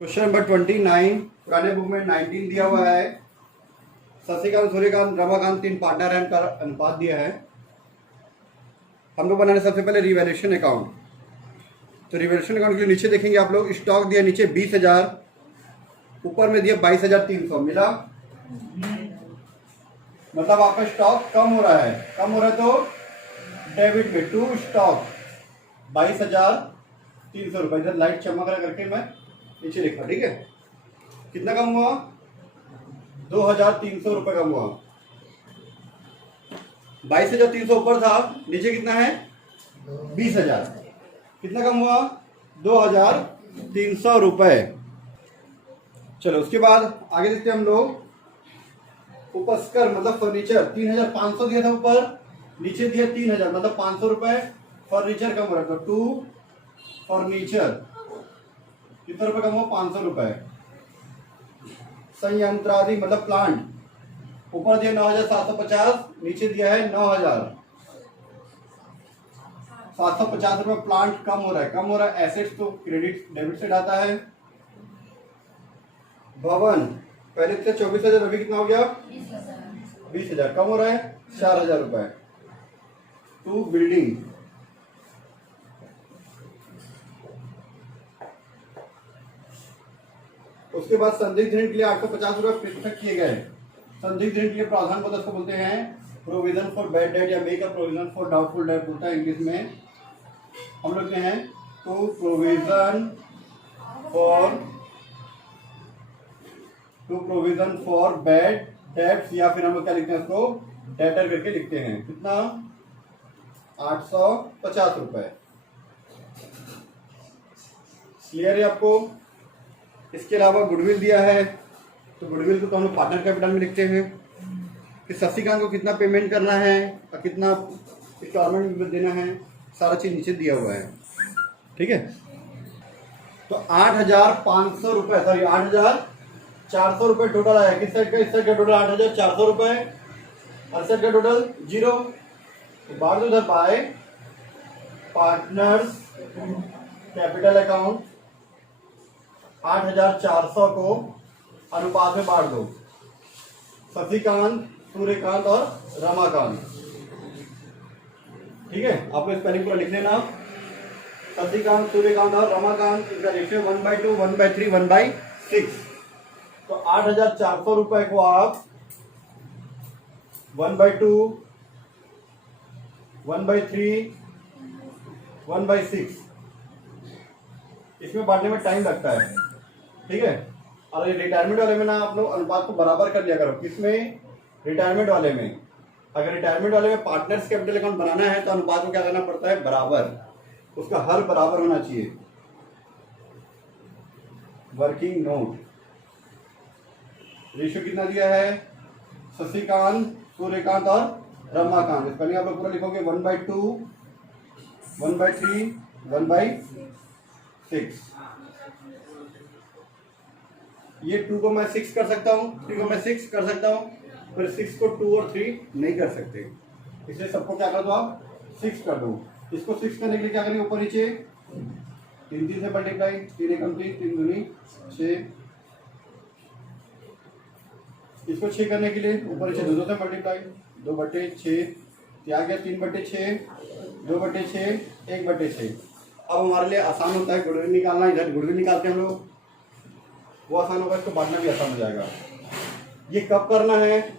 Question number 29 पुराने book में 19 दिया हुआ है। शशिकांत, सूर्यकांत, रमाकांत 3 पार्टनर है, उनका अनुपात दिया है। हम लोग बनाने सबसे पहले रिवैल्यूएशन अकाउंट। तो रिवैल्यूएशन अकाउंट के नीचे देखेंगे आप लोग, स्टॉक दिया नीचे 20,000, ऊपर में दिया 22,300 मिला। मतलब आपका स्टॉक कम हो रहा है, कम हो रहा है तो डेबिट में टू स्टॉक 22,300 रुपये। इधर लाइट चमक रहा करके मैं नीचे लिखा, ठीक है। कितना कम हुआ? 2,300 रुपये कम हुआ। 22,300 ऊपर था, नीचे कितना है? 20,000। कितना कम हुआ? 2,300 रुपये। चलो उसके बाद आगे देखते हैं हम लोग। उपस्कर मतलब फर्नीचर 3,500 दिया था ऊपर, नीचे दिया 3,000, मतलब 500 रुपये फर्नीचर कम हो रहा था। टू फर्नीचर कितना रुपये कम हुआ? 500 रुपये। संयंत्रादि मतलब प्लांट, ऊपर दिया 9,750, नीचे दिया है 9,750 रुपये। प्लांट कम हो रहा है, कम हो रहा है। एसेट्स तो क्रेडिट डेबिट से आता है। भवन पहले से 24,000, अभी कितना हो गया? 20,000, कम हो रहा है 4,000 रुपये। टू बिल्डिंग, उसके बाद संदिग्ध ऋण के लिए 850 रुपये पृथक किए गए। संदिग्ध ऋण के लिए प्रावधान पत्र को बोलते हैं प्रोविजन फॉर बैड डेट या make a provision for doubtful debt बोलता है इंग्लिश में। हम लोग हैं to provision for bad debts, या फिर हम लोग क्या लिखते हैं उसको डेटर करके लिखते हैं। कितना? 850 रुपये। क्लियर है आपको? इसके अलावा गुडविल दिया है, तो गुडविल को तो हम लोग पार्टनर कैपिटल में लिखते हैं कि शशिकांत को कितना पेमेंट करना है और कितना इंस्टॉलमेंट देना है, सारा चीज नीचे दिया हुआ है, ठीक है। तो 8,500 रुपये, सॉरी 8,400 रुपये टोटल आया। किस साइड का? इस साइड का टोटल 8,400 रुपये, और साइड का टोटल 0। तो बाढ़ दो उधर बाय पार्टनर्स कैपिटल अकाउंट। 8,400 को अनुपात में बांट दो, शशिकांत, सूर्यकांत और रमाकांत, ठीक है। आपको स्पेलिंग पूरा लिख लेना। शशिकांत, सूर्यकांत और रमाकांत, इनका रेशियो 1/2, 1/3, 1/6। तो 8,400 रुपए को आप 1/2, 1/3, 1/6 इसमें बांटने में टाइम लगता है, ठीक है। और ये रिटायरमेंट वाले में ना आप लोग अनुपात को बराबर कर लिया करो। किसमें? रिटायरमेंट वाले में। अगर रिटायरमेंट वाले में पार्टनर्स कैपिटल अकाउंट बनाना है तो अनुपात को क्या करना पड़ता है? बराबर, उसका हर बराबर होना चाहिए। वर्किंग नोट रेशियो कितना दिया है? शशिकांत, सूर्यकांत और रमाकांत, इस पर आप लोग पूरा लिखोगे 1/2, 1/3, 1/6। ये 2 को मैं 6 कर सकता हूँ, 3 को मैं 6 कर सकता हूँ, पर 6 को 2 और 3 नहीं कर सकते, इसलिए सबको क्या कर दो आप? 6 कर दो। इसको 6 करने के लिए क्या करेंगे? ऊपर नीचे 3 से मल्टीप्लाई, 3 एकम 3, 3 दूनी 6। इसको 6 करने के लिए ऊपर नीचे 2 से मल्टीप्लाई, 2/6 क्या गया? 3/6, 2/6, 1/6। अब हमारे लिए आसान होता है गुडविल निकालना। इधर गुडविल निकालते हैं हम लोग, वो आसान होगा, इसको बांटना भी आसान हो जाएगा। ये कब करना है?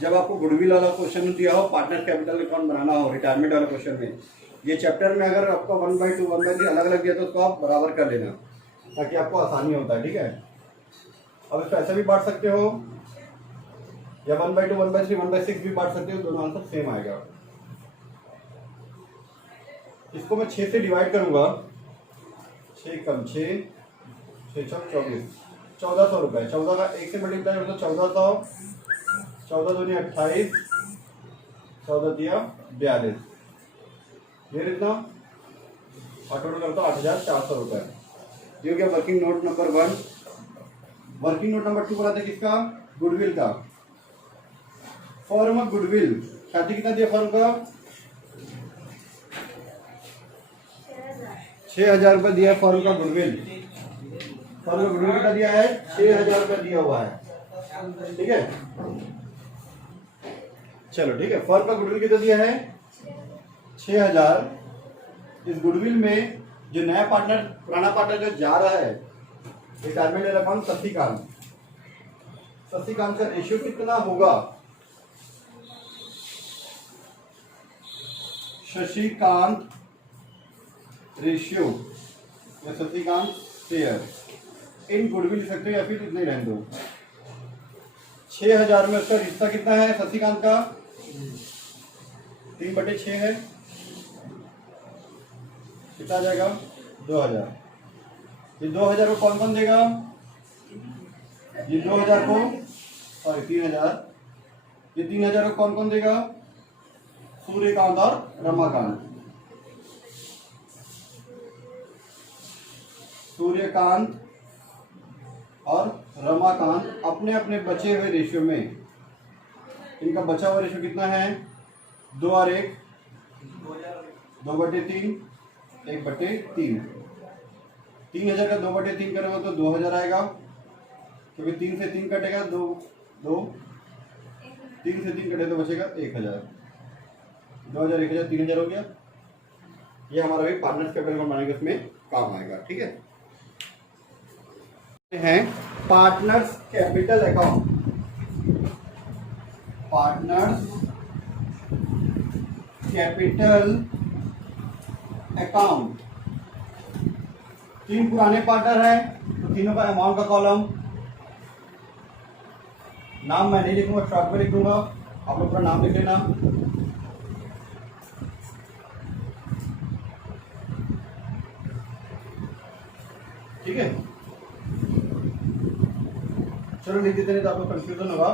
जब आपको गुडविल वाला क्वेश्चन दिया हो, पार्टनर कैपिटल अकाउंट बनाना हो, रिटायरमेंट वाले क्वेश्चन में। ये चैप्टर में अगर आपका 1/2, 1/3 अलग अलग दिया तो उसको आप बराबर कर लेना, ताकि आपको आसानी होता है, ठीक है। अब इसको ऐसे भी बांट सकते हो, या 1/2, 1/3, 1/6 भी बांट सकते हो, दोनों आंसर सेम आएगा। इसको मैं 6 से डिवाइड करूंगा, 6 कम 6, 6 चौक 24, 1,400 रुपये। 14 का 1 से मल्टीप्लाई हो तो 1,400, 14 दूनी 28, 14 दिया 42, ये कितना? और टोटल करता 8,400 रुपये। ये हो गया working note number 1। Working note number 2 बनाते किसका? गुडविल का। फॉर्म गुडविल ख्याति कितना दिया फॉर्म का? 6,000 रुपये दिया फॉर्म का गुडविल। फर्म का गुडविल कितना दिया है? 6,000 रुपया दिया हुआ है। ठीक है, चलो ठीक है, फर्म का गुडविल कितना दिया है? 6,000। इस गुडविल में जो नया पार्टनर, पुराना पार्टनर जो जा रहा है, रिटायरमेंट ले रखा हूं शशिकांत। शशिकांत का रेशियो कितना होगा? शशिकांत रेशियो या शशिकांत शेयर इन गुडविल लिख सकते हो या फिर इतने रहने दो। 6,000 में उसका रिश्ता कितना है शशिकांत का? 3/6 है। कितना आ जाएगा? 2,000। ये 2,000 को कौन कौन देगा? ये 2,000 को, सॉरी 3,000, ये 3,000 को कौन कौन देगा? सूर्यकांत और रमाकांत। सूर्यकांत और रमाकांत अपने अपने बचे हुए रेशियो में, इनका बचा हुआ रेशियो कितना है? 2 और 1, 2/3, 1/3। 3,000 का 2/3 करोगे तो 2,000 आएगा, क्योंकि 3 से 3 कटेगा, 2 3 से 3 कटे तो बचेगा 1,000। 2,000 1,000 3,000 हो गया। ये हमारा भी पार्टनर्स कैपिटल अकाउंट बनाने के उसमें काम आएगा। ठीक है, हैं partners capital account. Partners capital account, 3 पुराने पार्टनर हैं तो तीनों का अमाउंट का कॉलम, नाम मैं नहीं लिखूंगा, शॉर्ट में लिख दूंगा, आप लोग अपना नाम लिख लेना। ठीक है, चलो लिख देते नहीं तो आपको कंफ्यूजन होगा।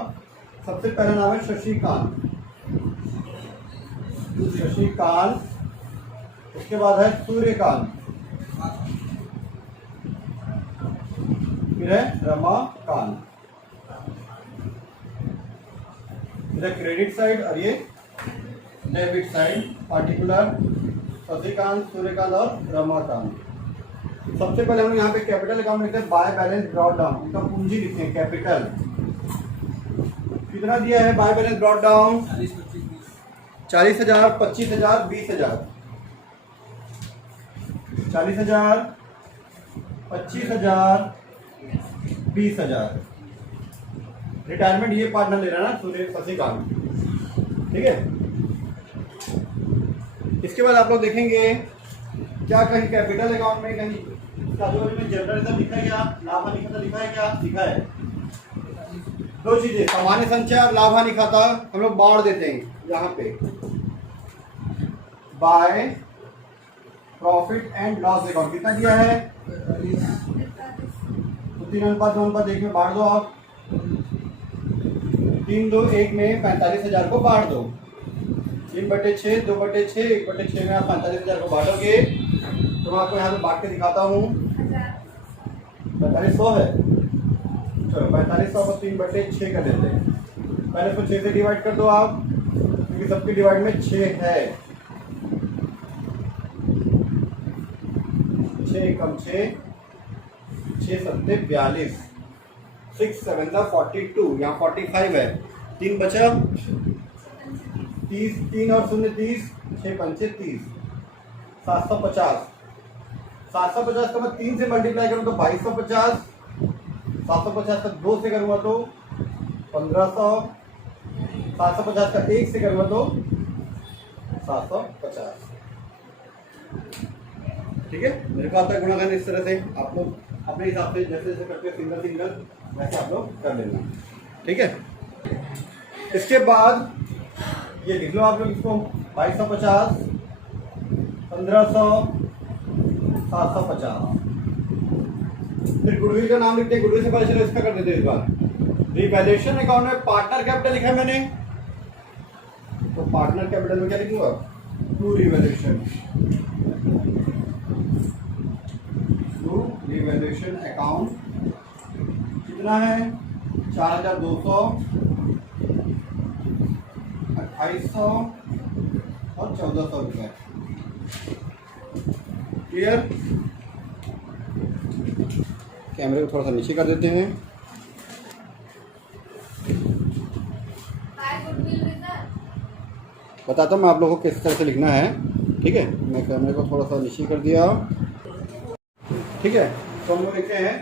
सबसे पहला नाम है शशिकांत, शशिकांत। उसके बाद है सूर्यकांत, फिर है रमाकांत। इधर क्रेडिट साइड और ये debit side, particular Shashikant, Suryakant और रमाकांत। सबसे पहले हम लोग यहाँ पे कैपिटल अकाउंट लिखते हैं, बाय बैलेंस ब्रॉट डाउन, उनका पूंजी लिखते हैं कैपिटल। कितना दिया है by balance brought down? 40,000, 25,000, 20,000। 40,000, 25,000, 20,000। Retirement ये पार्टनर ले रहा है ना, सूर्य शशिकांत। ठीक है, इसके बाद आप लोग देखेंगे क्या कहीं कैपिटल अकाउंट में कहीं में जनरल रिजर्व लिखा है क्या? लाभ हानि खाता लिखा है क्या? लिखा है। 2 चीजें, सामान्य संचय और लाभ हानि खाता हम लोग बांट देते हैं यहाँ पे। By profit and loss account कितना दिया है? तो 3:2:1 में बांट दो आप। 3:2:1 में 45,000 को बांट दो। 3/6, 2/6, 1/6 में आप 45,000 को बांटोगे तो मैं आपको यहाँ पे बांट के दिखाता हूँ। 4500 है, चलो 4500 को 3/6 कर देते हैं। पहले इसको 6 से डिवाइड कर दो आप, क्योंकि सबके डिवाइड में 6 है। 6 कम 6, 6 सत्ते 42, 6 7 42, यहाँ 45 है, 3 बचा 30, 3 और 0 30, 6 पंचे 30, 750। 750 का मैं 3 से मल्टीप्लाई करूँ तो 2250, 750 का 2 से करूँगा तो 1500, 750 का 1 से करूँगा तो 750। ठीक है, मेरे को आता है गुणा करना इस तरह से। आप लोग अपने हिसाब से जैसे जैसे करते हो सिंगल सिंगल वैसे आप लोग कर लेना। ठीक है, इसके बाद ये लिख लो आप लोग इसको 2250, 1500, 750। फिर गुडविल का नाम लिखते हैं, गुडविल से पहले चलो इसका कर देते हैं इस बार। रिवैल्यूएशन अकाउंट में पार्टनर कैपिटल लिखा है मैंने, तो पार्टनर कैपिटल में क्या लिखूंगा? To revaluation, to revaluation account कितना है? 4,200, 2,800 और 1,400 रुपये। क्लियर? कैमरे को थोड़ा सा नीचे कर देते हैं। बताता हूँ मैं आप लोगों को किस तरह से लिखना है। ठीक है, मैं कैमरे को थोड़ा सा नीचे कर दिया। ठीक है, तो हम लोग लिखते हैं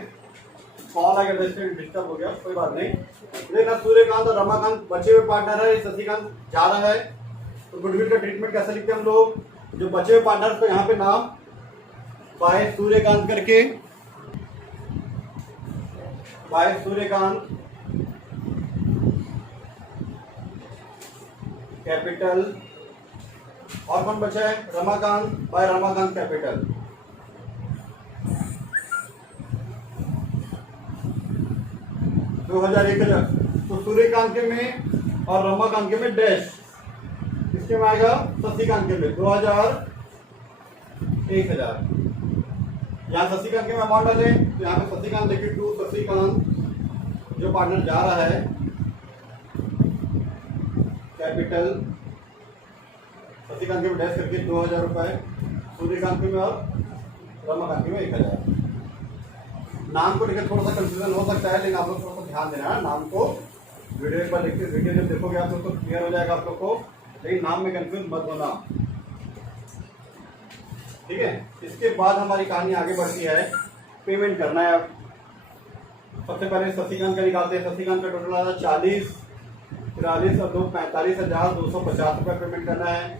कॉल आ गया, डिस्टर्ब हो गया, कोई बात नहीं। देखना सूर्यकांत और रमाकांत बचे हुए पार्टनर है, शशिकांत जा रहा है। तो गुडविल का ट्रीटमेंट कैसे लिखते हैं हम लोग? जो बचे हुए पार्टनर को यहाँ पे नाम बाय सूर्यकांत करके, बाय सूर्यकांत कैपिटल, और कौन बचा है? Ramakant by Ramakant capital. दो 1000 तो सूर्यकांत के में और रमाकांत के में डैश, इसके में आएगा शशिकांत के में 2000 1000। यहाँ शशिकांत के में अमाउंट डाले तो यहाँ पे शशिकांत लिखिए टू शशिकांत जो पार्टनर जा रहा है कैपिटल, शशिकांत के में डैश करके 2000 रुपए, सूर्यकांत के में और रमाकांत के में 1000। नाम को लेकर थोड़ा सा कंफ्यूजन हो सकता है, लेकिन आप लोग थोड़ा सा ध्यान देना है नाम को। वीडियो एक बार देखते, वीडियो जब देखोगे आप लोग तो क्लियर हो जाएगा आप लोग को, लेकिन नाम में कंफ्यूज मत होना। ठीक है, इसके बाद हमारी कहानी आगे बढ़ती है। पेमेंट करना है। सबसे पहले शशिकांत का निकालते हैं। शशिकांत का टोटल आ रहा है 40, 43 और 2 45,250 रुपये पेमेंट करना है।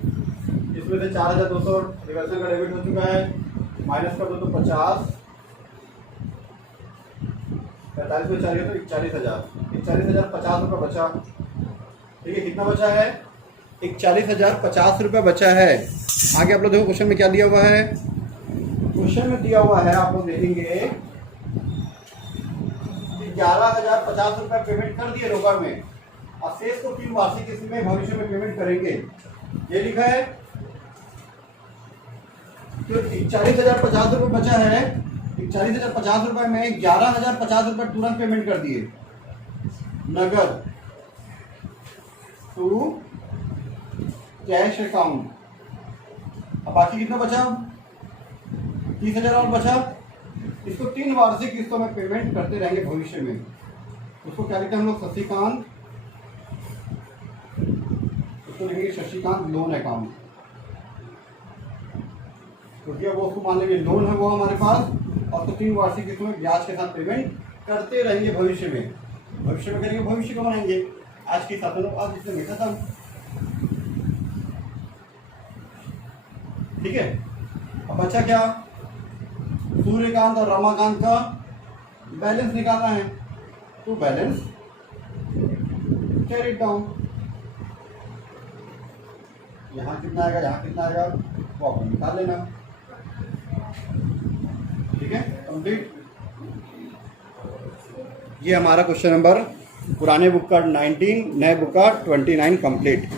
इसमें से 4,200 रिवर्सल का डेबिट हो चुका है, माइनस कर दो तो 50, 45 में 4 तो 41,000, 41,050 रुपये बचा। ठीक है, कितना बचा है? 41,050 रुपये बचा है। आगे आप लोग देखो क्वेश्चन में क्या दिया हुआ है। क्वेश्चन में दिया हुआ है, आप लोग देखेंगे 11,050 रुपये पेमेंट कर दिए रोकड़ में, और शेष को 3 वार्षिक किस्त में भविष्य में पेमेंट करेंगे, ये लिखा है। तो 41,050 रुपये बचा है। 41,050 रुपये में 11,050 रुपये तुरंत पेमेंट कर दिए नगद टू कैश अकाउंट। अब बाकी कितना बचा? 30,000 और बचा। इसको 3 वार्षिक किस्तों में पेमेंट करते रहेंगे भविष्य में। उसको क्या लिखते हैं हम लोग? शशिकांत, उसको लिखेंगे शशिकांत लोन अकाउंट, क्योंकि वो उसको मान लेंगे लोन है वो हमारे पास, और तो 3 वार्षिक किस्तों में ब्याज के साथ पेमेंट करते रहेंगे भविष्य में। भविष्य में करेंगे, भविष्य को बनाएंगे। आज के साथ आज इसमें लिखा था। ठीक है, अब बचा क्या? सूर्यकांत और रमाकांत का बैलेंस निकालना है। तो बैलेंस कैरी डाउन, यहाँ कितना आएगा, यहाँ कितना आएगा, वो अपन निकाल लेना। ठीक है, कंप्लीट। ये हमारा क्वेश्चन नंबर पुराने बुक का 19, नए बुक का 29 कंप्लीट।